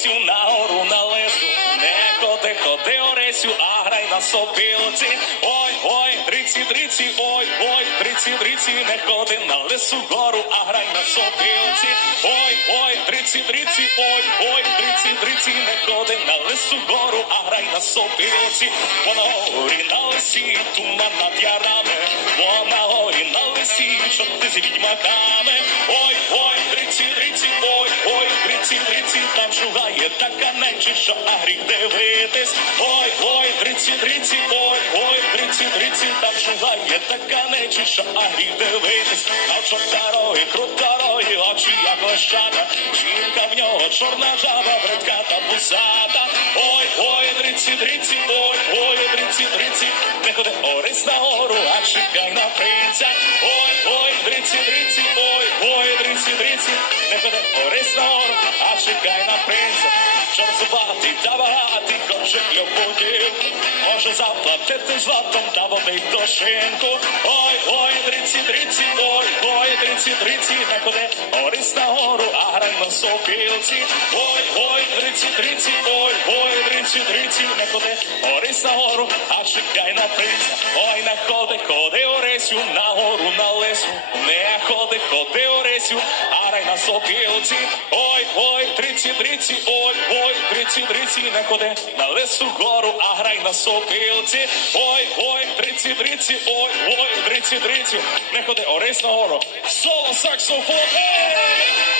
Оресю на гору на лесу. Не ходи, ходи, Оресю, а грай на сопілці. Ой, ой, триці, триці, ой, ой, триці, триці, не ходи на лесу гору, а грай на сопілці. Ой, ой, триці, триці, ой, ой, триці, триці, не ходи на лесу гору, а грай на сопілці. Вона горі на лесі, туман над ярами, вона горі на лесі, чорти з відьмаками. Ой, ой, триці, там шугає така нечі, що а гріх дивитись. Ой, ой, триці, триці, ой, ой, триці, триці, там шугає така нечі, що а гріх дивитись. А в чортарої, круторої, очі як лещата, жінка в нього чорна жаба, бредка та пусата. Ой, ой, триці, триці, ой, ой, триці, триці, не ходи орись на гору, а чекай на принця. Ой, ой, триці, триці, ой, ой, триці, триці, а чекай на принця. Чорт зубатий та багатий, хоче кльопотів, може заплатити златом та водить до шинку. Ой, ой, триці, триці, ой, ой, триці, триці, не ходи орись на гору, а грай на сопілці. Ой, ой, триці, триці, ой, ой, триці, триці, не ходи орись на гору, а чекай на принця. Ой, не ходи, ходи Оресю, на гору, на лесу. Не ходи, ходи Оресю, а грай на сопілці. Ой, ой, триці, триці, ой, ой, триці, триці, не ходи на лесу гору, а грай на сопілці. Ой, ой, триці, триці, ой, ой, триці, триці, не ходи Орись на гору. Соло саксофон. Ей!